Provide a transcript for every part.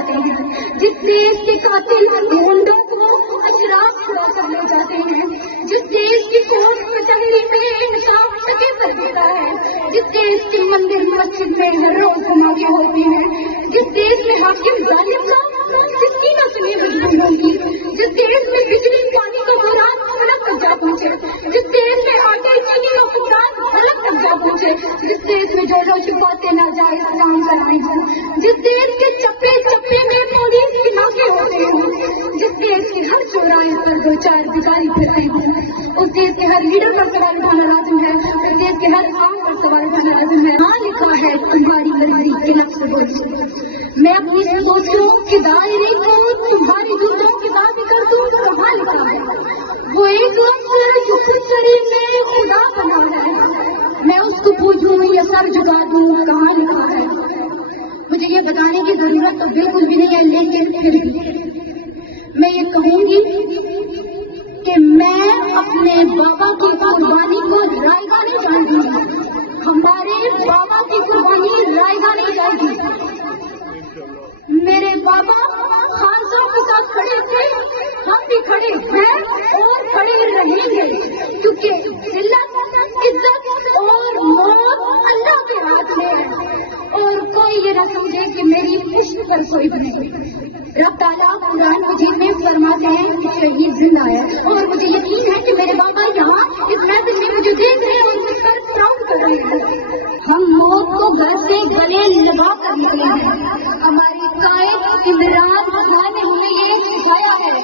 جاتے ہیں، جس دیش کے قاتل منڈوں کو اشراف چھڑا کر لے جاتے ہیں، جس دیش کی فوج کچہری میں انصاف ٹکے پر دیتا ہے، جس دیش کے مندر مسجد میں ہر روز نمازیں ہوتی ہیں، جس دیش میں حاکم ظالم کا سکینہ سنی مجبور ہوگی، جس دیش میں بجلی پانی کا بحران حلق تک جا پہنچے، جس دیش میں آٹے چینی اور فساد حلق تک جا پہنچے، جس دیش میں جو شفاتے ناجائز کام کرائی ہوں، جس دیش کے چپے چپے میں پولیس کی ناکے ہوتے ہیں، جس دیش کے ہر چوراہے پر دو چار بھکاری پھرتے ہیں، اس دیش کے ہر لیڈر پر سوال اٹھانا لازم ہے، اس دیش کے ہر عام پر سوال اٹھانا لازم ہے۔ ہاں لکھا ہے تمہاری مرضی کے نقص بوجھ، میں اپنی سوچوں کے دائرے کو تمہاری دوسروں کے ساتھ کر دوں، کہاں لکھا ہے وہ ایک لفظ جو خود شریر میں خدا بنا ہے، میں اس کو پوچھوں یا سر جھکا دوں، کہاں لکھا ہے؟ مجھے یہ بتانے کی ضرورت تو بالکل بھی نہیں ہے، لیکن پھر بھی میں یہ کہوں گی کہ میں اپنے بابا کی قربانی کو رائگاں نہیں جانتی، ہمارے بابا کی قربانی رائگاں نہیں جانتی۔ میرے بابا خانسوں کے ساتھ کھڑے تھے، ہم بھی کھڑے ہیں اور کھڑے رہیں گے، کیونکہ ذلت، عزت اور موت اللہ کے ہاتھ میں ہے، اور کوئی یہ نہ سمجھے کہ میری پشت پر کوئی بنے۔ رب تعالیٰ قرآن مجید میں فرماتے ہیں کہ شہید زندہ ہے، اور مجھے یقین ہے کہ میرے بابا یہاں اس محفل میں مجھے دیکھ رہے ہیں اور مجھ پر پراؤڈ کر رہے ہیں۔ ہم موت کو گھر سے گلے لگا کر نکلے ہیں، ہماری قائد عمران خان نے ہمیں یہ سکھایا ہے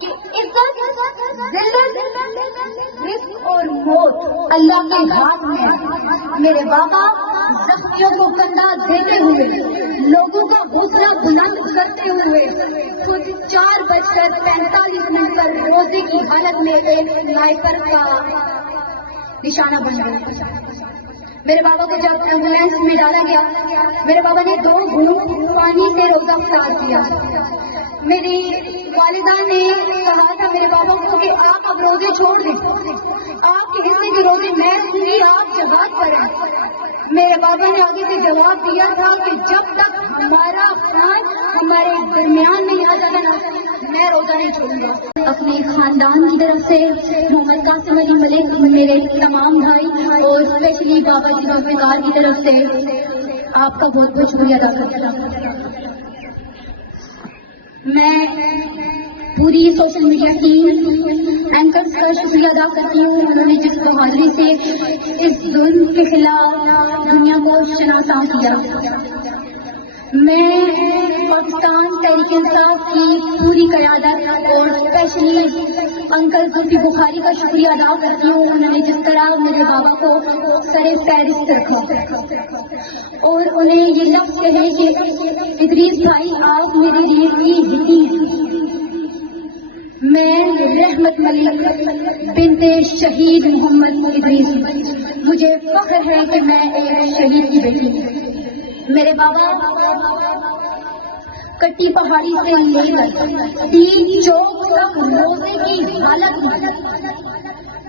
کہ عزت، ذلت، رزق اور موت اللہ کے ہاتھ میں ہے۔ میرے بابا زخمیوں کو کندھا دیتے ہوئے، لوگوں کا حوصلہ بلند کرتے ہوئے خود 4:45 پر روزے کی حالت میں ایک سنائپر کا نشانہ بن گئے۔ میرے بابا کو جب ایمبولینس میں ڈالا گیا، میرے بابا نے 2 گھونٹ پانی سے روزہ افطار کیا۔ میری والدہ نے کہا تھا میرے بابا کو کہ آپ اب روزے چھوڑ دیں، آپ کے حصے کے روزے میں دوں گی، آپ جہاد کریں۔ میرے بابا نے آگے سے جواب دیا تھا کہ جب تک ہمارا افغان ہمارے درمیان نہیں آ جاتا نا، میں روزہ نہیں چھوڑوں گا۔ اپنے خاندان کی طرف سے محمد قاسم علی ملک، میرے تمام بھائی اور اسپیشلی بابا جی ذوالفقار کی طرف سے آپ کا بہت بہت شکریہ ادا کرتا ہوں۔ میں پوری سوشل میڈیا ٹیم اینکرز کا شکریہ ادا کرتی ہوں، انہوں نے جس بہادری سے اس ظلم کے خلاف دنیا کو شناسا کیا۔ میں پاکستان تحریک انصاف کی پوری قیادت اور اسپیشلی انکل ذوالفی بخاری کا شکریہ ادا کرتی ہوں، انہوں نے جس طرح میرے بابا کو سر فہرست رکھا اور انہیں یہ لفظ کہے کہ ادریس بھائی آپ میری ریڑھ کی ہڈی ہیں۔ میں رحمت ملک بنت شہید محمد ادریس، مجھے فخر ہے کہ میں ایک شہید کی بیٹی ہوں۔ میرے بابا کٹی پہاڑی سے لے کر 3 چوک تک روزے کی حالت میں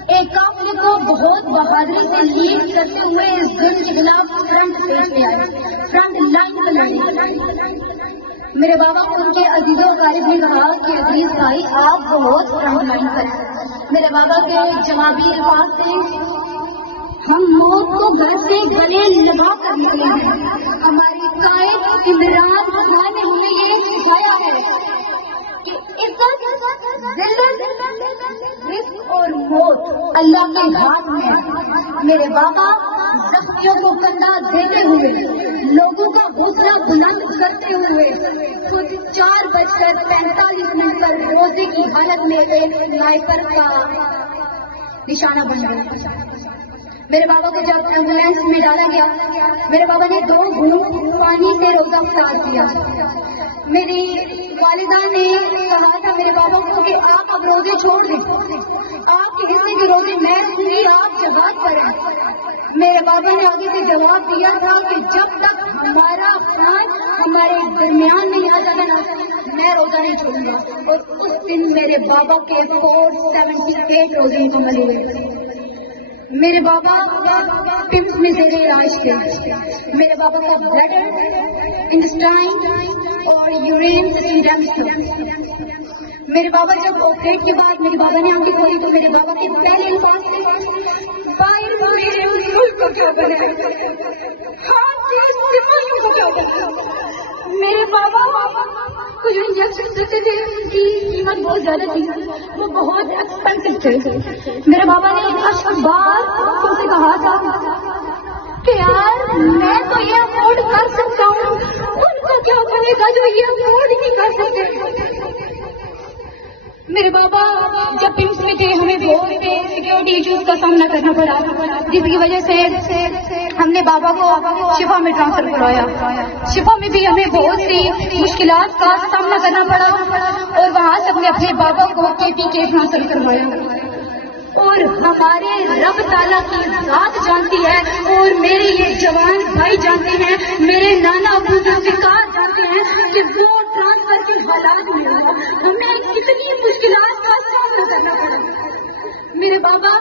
ایک قافلے کو بہت بہادری سے لیڈ کرتے ہوئے اس ظلم کے خلاف فرنٹ پیش پہ آئے، فرنٹ لائن پہ لڑے۔ میرے بابا ان کے عزیز و اقارب نے کہا کہ ادریس بھائی آپ بہت فرنٹ لائن پر ہیں۔ میرے بابا کے جوابی الفاظ تھے ہم موت کو گھر سے گلے لگا کر نکلے ہیں، ہماری قائد عمران خان نے ہمیں یہ سکھایا ہے کہ عزت، ذلت، رزق اور موت اللہ کے ہاتھ میں ہے۔ میرے بابا زخمیوں کو کندھا دیتے ہوئے، لوگوں کا حوصلہ بلند کرتے ہوئے خود 4:45 پر روزے کی حالت میں ایک سنائپر کا نشانہ بن گئے۔ میرے بابا کو جب ایمبولینس میں ڈالا گیا، میرے بابا نے 2 گھونٹ پانی سے روزہ افطار کیا۔ میری والدہ نے کہا تھا میرے بابا کو کہ آپ اب روزے چھوڑ دیں، آپ کے حصے کے روزے میں دوں گی، آپ جہاد کریں۔ میرے بابا نے آگے سے جواب دیا تھا کہ جب تک ہمارا افغان ہمارے درمیان نہیں آ جاتا نا، میں روزہ نہیں چھوڑوں گا۔ اور اس دن میرے بابا کے 478 روزے مکمل ہوئے۔ میرے بابا پمس میں زیر علاج تھے. میرے بابا کا بلڈ انٹسٹائن اور یورین ڈیمیج تھا. میرے بابا جب آپریٹ کے بعد میرے بابا نے آنکھیں کھولی تو میرے بابا کے پہلے الفاظ تھے باہر میرے ملک کو کیا بنا ہے, ہاتھ کے سپاہیوں کو کیا بنا. میرے بابا کو جو انجیکشن دیتے تھے ان کی قیمت بہت زیادہ تھی, وہ بہت ایکسپینسو تھے. میرے بابا نے اشک بار ان سے کہا تھا کہ یار میں تو یہ افورڈ کر سکتا ہوں, ان کو کیا بنے گا جو یہ افورڈ نہیں کر سکتے. میرے بابا جب پمس میں تھے ہمیں بہت سیکورٹی ایشوز کا سامنا کرنا پڑا, جس کی وجہ سے ہم نے بابا کو شفا میں ٹرانسفر کروایا. شفا میں بھی ہمیں بہت سی مشکلات کا سامنا کرنا پڑا اور وہاں سے ہم نے اپنے بابا کو KPK ٹرانسفر کروایا. اور ہمارے رب تعالیٰ کی ذات جانتی ہے اور میرے یہ جوان بھائی جانتے ہیں, میرے نانا ابو ذوالفقار جانتے ہیں کہ وہ ٹرانسفر کے حالات میں ہمیں کتنی مشکلات کا سامنا کرنا پڑا. میرے بابا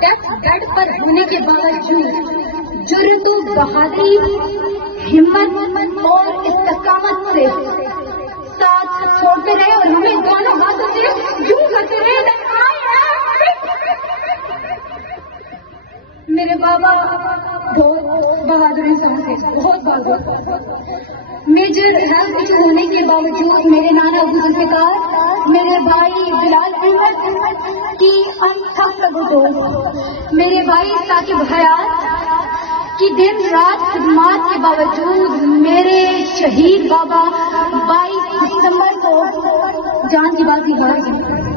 ڈیتھ بیڈ پر ہونے کے باوجود جرأت و بہادری, ہمت اور استقامت سے ساتھ چھوڑتے رہے اور ہمیں دونوں ہاتھوں سے یوں کرتے رہے. میرے بابا بہت بہادر انسان تھے, بہت بہادر. میجر ہیلتھ ایشو ہونے کے باوجود میرے نانا ابو ذوالفقار, میرے بھائی بلال احمد کی انتھک دوست, میرے بھائی ثاقب حیات کی دن رات خدمات کے باوجود میرے شہید بابا 22 دسمبر کو جان کی بازی ہار گئے.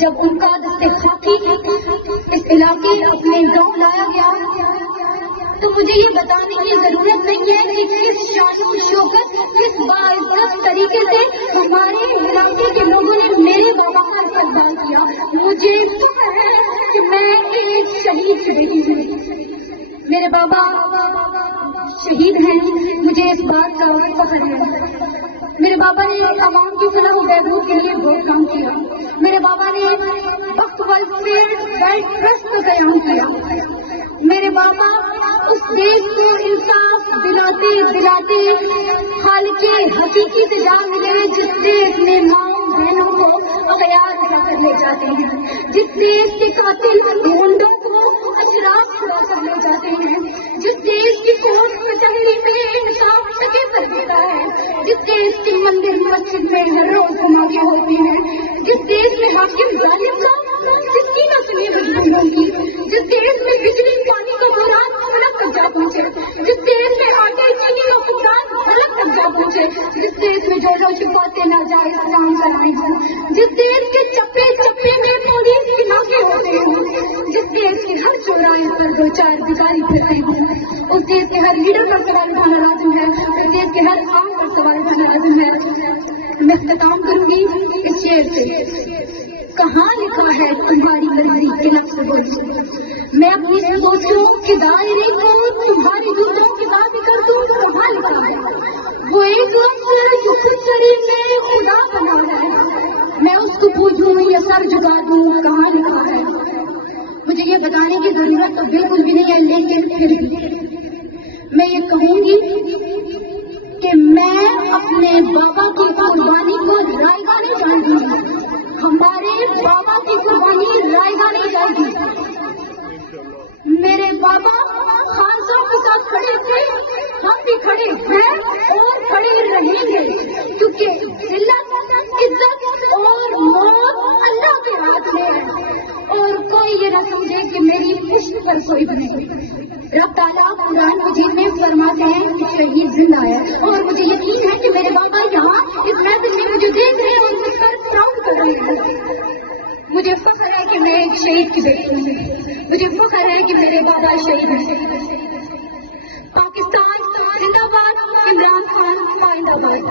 جب ان کا دستے خاکی اس علاقے اپنے گاؤں لایا گیا تو مجھے یہ بتانے کی ضرورت نہیں ہے کہ کس شان و شوکت, کس باعزت طریقے سے ہمارے علاقے کے لوگوں نے میرے بابا کا استقبال کیا. مجھے فخر ہے کہ میں ایک شہید کی بیٹی ہوں. میرے بابا شہید ہیں, مجھے اس بات کا فخر ہے. میرے بابا نے عوام کی فلاح و بہبود کے لیے بہت کام کیا. میرے بابا نے وقت ویلفیئر ٹرسٹ کا قیام کیا. میرے بابا اس دیش کو انصاف دلاتے دلاتے خالق حقیقی سے جا ملے جس دیش میں ماؤں بہنوں کو اغیار اٹھا کر لے جاتے ہیں, جس دیش کے قاتل گنڈوں کو اشراف چھڑا کر لے جاتے ہیں, جس دیش کی کوٹ کچہری میں انصاف سکے پر دیتا ہے, جس دیش کے مندر مسجد میں ہر روز دھماکے ہوتے ہیں, جس دیش میں حاکم ظالم کا کس کی نسلیں مجبور ہوں گی, جس دیش میں بجلی پانی کا بحران غلط تک جا پہنچے, جس دیش میں آٹے چینی کا فقدان غلط تک جا پہنچے, جس دیش میں جو چھپاتے ناجائز کام کرائے ہوں, جس دیش کے چپے چپے میں پولیس کی ناکے ہوتے ہوں, جس دیش کے ہر چوراہے پر دو چار بھکاری پھرتے ہوں, اس دیش کے ہر لیڈر پر سوال اٹھانا لازم ہے, اس دیش کے ہر عام پر سوال اٹھانا لازم ہے. میں اختتام کروں گی اس شعر سے. کہاں لکھا ہے تمہاری مرضی کے لفظ بولو, میں اپنی سوچوں کے دائرے کو تمہاری دوسروں کے ساتھ کر دوں. کہاں لکھا ہے وہ ایک لفظ جو خود شریف میں خدا بنا ہے, میں اس کو پوچھوں یا سر جھکا دوں. کہاں لکھا ہے, مجھے یہ بتانے کی ضرورت تو بالکل بھی نہیں ہے, لیکن پھر بھی میں یہ کہوں گی کہ میں اپنے بابا کی قربانی کو رائگاں نہیں جانتی ہوں, ہمارے بابا کی قربانی رائگاں نہیں جانتی. میرے بابا خانزوں کے ساتھ کھڑے تھے, ہم بھی کھڑے ہیں اور کھڑے رہیں گے, کیونکہ ذلت, عزت اور موت اللہ کے ہاتھ میں ہے, اور کوئی یہ نہ سمجھے کہ میری پشت پر کوئی بنے. رب تعالیٰ قرآن مجید میں فرماتے ہیں کہ شہید زندہ ہے, اور مجھے یقین ہے کہ میرے بابا یہاں اس محفل میں مجھے دیکھ رہے ہیں اور مجھ پر پراؤڈ کر رہے ہیں. مجھے فخر ہے کہ میں ایک شہید کی بیٹی ہوں, مجھے فخر ہے کہ میرے بابا شہید ہیں. پاکستان زندہ باد, عمران خان زندہ باد.